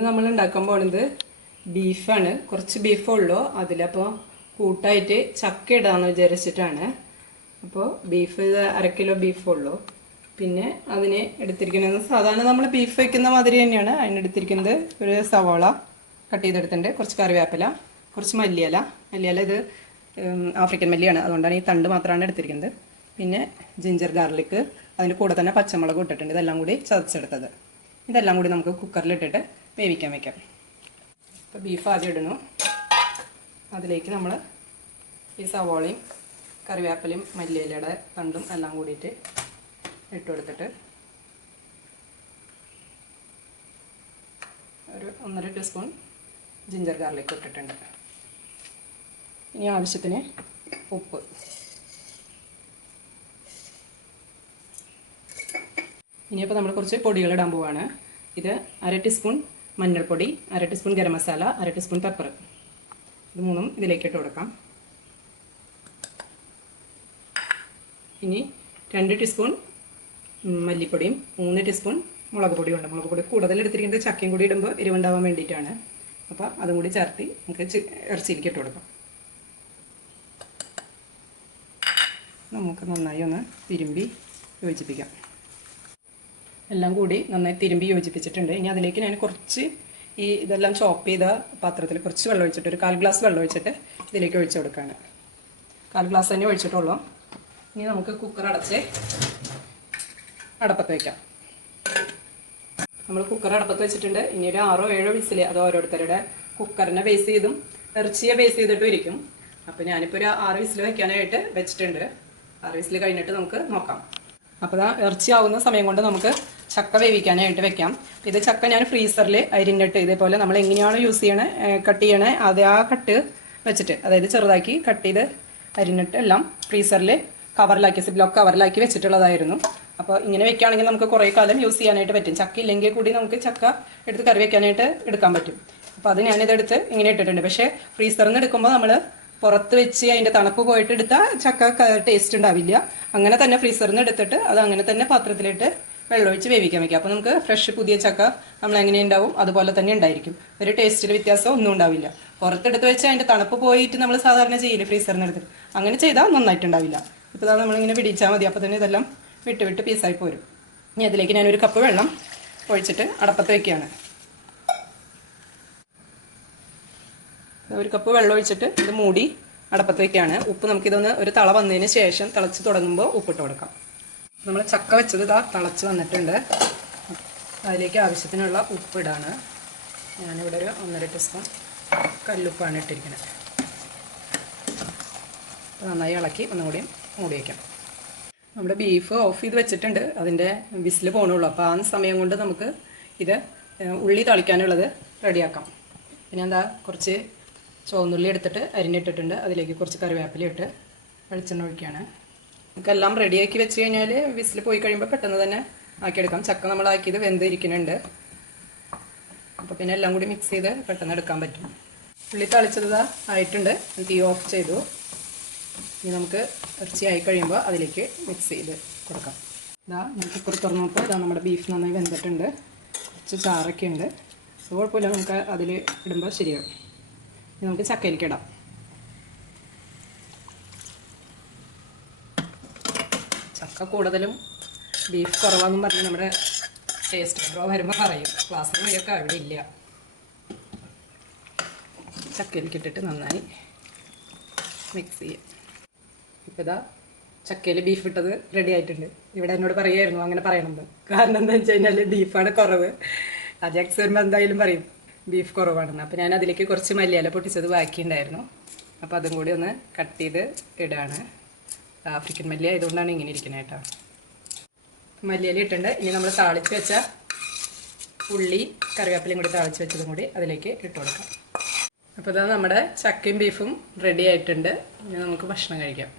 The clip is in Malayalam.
ഇന്ന് നമ്മൾ ഉണ്ടാക്കാൻ പോകുന്നത് ബീഫാണ്. കുറച്ച് ബീഫുള്ളൂ. അതിലപ്പോൾ കൂട്ടായിട്ട് ചക്ക ഇടാമെന്ന് വിചാരിച്ചിട്ടാണ്. അപ്പോൾ ബീഫ് 1/2 കിലോ ബീഫുള്ളൂ. പിന്നെ അതിന് എടുത്തിരിക്കുന്നത് സാധാരണ നമ്മൾ ബീഫ് വയ്ക്കുന്ന മാതിരി തന്നെയാണ്. അതിനെടുത്തിരിക്കുന്നത് ഒരു സവോള കട്ട് ചെയ്തെടുത്തിട്ടുണ്ട്, കുറച്ച് കറിവേപ്പില, കുറച്ച് മല്ലിയില. ഇത് ആഫ്രിക്കൻ മല്ലിയാണ്, അതുകൊണ്ടാണ് ഈ തണ്ട് മാത്രമാണ് എടുത്തിരിക്കുന്നത്. പിന്നെ ജിഞ്ചർ ഗാർലിക്ക്, അതിൻ്റെ കൂടെ തന്നെ പച്ചമുളക് ഇട്ടിട്ടുണ്ട്. ഇതെല്ലാം കൂടി ചതച്ചെടുത്തത്. ഇതെല്ലാം കൂടി നമുക്ക് കുക്കറിലിട്ടിട്ട് വേവിക്കാൻ വയ്ക്കാം. ഇപ്പോൾ ബീഫ് ആദ്യം ഇടണം. അതിലേക്ക് നമ്മൾ ഈ സവോളയും കറിവേപ്പിലയും മല്ലിയിലയുടെ തണ്ടും എല്ലാം കൂടിയിട്ട് ഇട്ട് കൊടുത്തിട്ട് ഒരു 1.5 ടീസ്പൂൺ ജിഞ്ചർ ഗാർലിക് ഇട്ടിട്ടുണ്ട്. ഇനി ആവശ്യത്തിന് ഉപ്പ്. ഇനിയിപ്പോൾ നമ്മൾ കുറച്ച് പൊടികൾ ഇടാൻ പോവാണ്. ഇത് 1/2 ടീസ്പൂൺ മഞ്ഞൾപ്പൊടി, 1/2 teaspoon garam masala, 1/2 teaspoon pepper. ഇത് മൂന്നും ഇതിലേക്ക് ഇട്ട് കൊടുക്കാം. ഇനി 2 ടീസ്പൂൺ മല്ലിപ്പൊടിയും 3 ടീസ്പൂൺ മുളക് പൊടിയും ഉണ്ട്. മുളക് പൊടി കൂടുതൽ എടുത്തിരിക്കുന്നത് ചക്കയും കൂടി ഇടുമ്പോൾ എരിവുണ്ടാവാൻ വേണ്ടിയിട്ടാണ്. അപ്പോൾ അതും കൂടി ചേർത്ത് നമുക്ക് ഇറച്ചിയിലേക്ക് ഇട്ട് കൊടുക്കാം. നമുക്ക് നന്നായി ഒന്ന് തിരുമ്പി യോജിപ്പിക്കാം. എല്ലാം കൂടി നന്നായി തിരുമ്പി യോജിപ്പിച്ചിട്ടുണ്ട്. ഇനി അതിലേക്ക് ഞാൻ കുറച്ച് ഇതെല്ലാം ചോപ്പ് ചെയ്ത പാത്രത്തിൽ കുറച്ച് വെള്ളം ഒഴിച്ചിട്ട്, ഒരു 1/4 ഗ്ലാസ് വെള്ളം ഒഴിച്ചിട്ട് ഇതിലേക്ക് ഒഴിച്ചു കൊടുക്കുകയാണ്. 1/4 ഗ്ലാസ് തന്നെ ഒഴിച്ചിട്ടുള്ളൂ. ഇനി നമുക്ക് കുക്കർ അടച്ച് അടപ്പത്ത് വയ്ക്കാം. നമ്മൾ കുക്കർ അടപ്പത്ത് വെച്ചിട്ടുണ്ട്. ഇനി ഒരു 6 or 7 വിസിൽ, അത് ഓരോരുത്തരുടെ കുക്കറിനെ ബേസ് ചെയ്തും ഇറച്ചിയെ ബേസ് ചെയ്തിട്ടും ഇരിക്കും. അപ്പോൾ ഞാനിപ്പോൾ ഒരു 6 വിസിൽ വയ്ക്കാനായിട്ട് വെച്ചിട്ടുണ്ട്. 6 വിസിൽ കഴിഞ്ഞിട്ട് നമുക്ക് നോക്കാം. അപ്പോൾ ഇറച്ചി ആവുന്ന സമയം കൊണ്ട് നമുക്ക് ചക്ക വേവിക്കാനായിട്ട് വെക്കാം. ഇത് ചക്ക ഞാൻ ഫ്രീസറിൽ അരിഞ്ഞിട്ട് ഇതേപോലെ നമ്മൾ എങ്ങനെയാണോ യൂസ് ചെയ്യണേ കട്ട് ചെയ്യണേ അത് ആ കട്ട് വെച്ചിട്ട്, അതായത് ചെറുതാക്കി കട്ട് ചെയ്ത് അരിഞ്ഞിട്ട് എല്ലാം ഫ്രീസറിൽ കവറിലാക്കി, സിബ്ലോക്ക് കവറിലാക്കി വെച്ചിട്ടുള്ളതായിരുന്നു. അപ്പോൾ ഇങ്ങനെ വെക്കുകയാണെങ്കിൽ നമുക്ക് കുറേ കാലം യൂസ് ചെയ്യാനായിട്ട് പറ്റും. ചക്ക ഇല്ലെങ്കിൽ കൂടി നമുക്ക് ചക്ക എടുത്ത് കറി വെക്കാനായിട്ട് എടുക്കാൻ പറ്റും. അപ്പോൾ അത് ഞാനിതെടുത്ത് ഇങ്ങനെ ഇട്ടിട്ടുണ്ട്. പക്ഷേ ഫ്രീസറിൽ നിന്ന് എടുക്കുമ്പോൾ നമ്മൾ പുറത്ത് വെച്ച് അതിൻ്റെ തണുപ്പ് പോയിട്ട് എടുത്താൽ ചക്ക ടേസ്റ്റ് ഉണ്ടാവില്ല. അങ്ങനെ തന്നെ ഫ്രീസറിൽ നിന്ന് എടുത്തിട്ട് അത് അങ്ങനെ തന്നെ പാത്രത്തിലിട്ട് വെള്ളമൊഴിച്ച് വേവിക്കാൻ വയ്ക്കുക. അപ്പോൾ നമുക്ക് ഫ്രഷ് പുതിയ ചക്ക നമ്മൾ എങ്ങനെ ഉണ്ടാവും അതുപോലെ തന്നെ ഉണ്ടായിരിക്കും. ഒരു ടേസ്റ്റിൽ വ്യത്യാസം ഒന്നും ഉണ്ടാവില്ല. പുറത്തെടുത്ത് വെച്ച് അതിൻ്റെ തണുപ്പ് പോയിട്ട് നമ്മൾ സാധാരണ ചെയ്യില്ല ഫ്രീസറിൽ നിന്ന് എടുത്തിട്ട്, അങ്ങനെ ചെയ്താൽ നന്നായിട്ടുണ്ടാവില്ല. ഇപ്പോൾ അത് നമ്മളിങ്ങനെ പിടിച്ചാൽ മതി. അപ്പോൾ തന്നെ ഇതെല്ലാം വിട്ട് വിട്ട് പീസായി പോരും. ഇനി അതിലേക്ക് ഞാനൊരു കപ്പ് വെള്ളം ഒഴിച്ചിട്ട് അടപ്പത്ത് വയ്ക്കുകയാണ്. ഒരു കപ്പ് വെള്ളം ഒഴിച്ചിട്ട് ഇത് മൂടി അടപ്പത്ത് വയ്ക്കുകയാണ്. ഉപ്പ് നമുക്കിതൊന്ന് ഒരു തള വന്നതിന് ശേഷം തിളച്ച് തുടങ്ങുമ്പോൾ ഉപ്പിട്ട് കൊടുക്കാം. നമ്മൾ ചക്ക വെച്ചത് ഇതാ തിളച്ച് വന്നിട്ടുണ്ട്. അതിലേക്ക് ആവശ്യത്തിനുള്ള ഉപ്പിടാണ്. ഞാനിവിടെ ഒരു 1.5 ടീസ്പൂൺ കല്ലുപ്പാണ് ഇട്ടിരിക്കുന്നത്. നന്നായി ഇളക്കി ഒന്നുകൂടി മൂടി വയ്ക്കാം. നമ്മുടെ ബീഫ് ഓഫ് ചെയ്ത് വെച്ചിട്ടുണ്ട്. അതിൻ്റെ വിസിൽ പോകണുള്ളൂ. അപ്പോൾ ആ സമയം കൊണ്ട് നമുക്ക് ഇത് ഉള്ളി തളിക്കാനുള്ളത് റെഡിയാക്കാം. പിന്നെ എന്താ കുറച്ച് ചുവന്നുള്ളി എടുത്തിട്ട് അരിഞ്ഞിട്ടിട്ടുണ്ട്. അതിലേക്ക് കുറച്ച് കറിവേപ്പില ഇട്ട് വെളിച്ചെണ്ണ ഒഴിക്കുകയാണ്. നമുക്കെല്ലാം റെഡിയാക്കി വെച്ച് കഴിഞ്ഞാൽ വിസിൽ പോയി കഴിയുമ്പോൾ പെട്ടെന്ന് തന്നെ ആക്കിയെടുക്കാം. ചക്ക നമ്മളാക്കിയത് വെന്തിരിക്കുന്നുണ്ട്. അപ്പോൾ പിന്നെ എല്ലാം കൂടി മിക്സ് ചെയ്ത് പെട്ടെന്ന് എടുക്കാൻ പറ്റും. ഉള്ളി തളിച്ചത് ആയിട്ടുണ്ട്. തീ ഓഫ് ചെയ്തു. ഇനി നമുക്ക് ഇറച്ചി ആയി കഴിയുമ്പോൾ അതിലേക്ക് മിക്സ് ചെയ്ത് കൊടുക്കാം. ഞാൻ കുക്കർ തുറന്നപ്പോൾ നമ്മുടെ ബീഫ് നന്നായി വെന്തിട്ടുണ്ട്. കുറച്ച് ചാറൊക്കെ ഉണ്ട്. കുഴപ്പമില്ല, നമുക്ക് അതിൽ ഇടുമ്പോൾ ശരിയാവും. ഇനി നമുക്ക് ചക്കയിലേക്ക് ഇടാം. ചക്ക കൂടുതലും ബീഫ് കുറവാണെന്നും പറഞ്ഞ് നമ്മുടെ ടേസ്റ്റ് ബ്രോ വരുമ്പോൾ പറയും. ക്ലാസ്സിൽ വഴിയൊക്കെ അവിടെ ഇല്ല. ചക്കയിലേക്ക് ഇട്ടിട്ട് നന്നായി മിക്സ് ചെയ്യാം. ഇപ്പോൾ ഇതാ ചക്കയിൽ ബീഫ് ഇട്ടത് റെഡി ആയിട്ടുണ്ട്. ഇവിടെ എന്നോട് പറയുമായിരുന്നു അങ്ങനെ പറയണമെന്ന്. കാരണം എന്താണെന്ന് വെച്ച് കഴിഞ്ഞാൽ ബീഫാണ് കുറവ്. അജാക്സ് വരുമ്പോൾ എന്തായാലും പറയും ബീഫ് കുറവാണെന്ന്. അപ്പോൾ ഞാൻ അതിലേക്ക് കുറച്ച് മല്ലിയില പൊട്ടിച്ചത് ബാക്കിയുണ്ടായിരുന്നു. അപ്പോൾ അതും കൂടി ഒന്ന് കട്ട് ചെയ്ത് ഇടാണ്. ആഫ്രിക്കൻ മല്ലി ആയതുകൊണ്ടാണ് ഇങ്ങനെ ഇരിക്കുന്നത് കേട്ടോ. മല്ലിയില ഇട്ടുണ്ട്. ഇനി നമ്മൾ താളിച്ച് വെച്ച ഉള്ളി കറിവേപ്പിലയും കൂടി താളിച്ച് വെച്ചതും കൂടി അതിലേക്ക് ഇട്ട് കൊടുക്കാം. അപ്പോൾ ഇതാ നമ്മുടെ ചക്കയും ബീഫും റെഡി ആയിട്ടുണ്ട്. ഇനി നമുക്ക് ഭക്ഷണം കഴിക്കാം.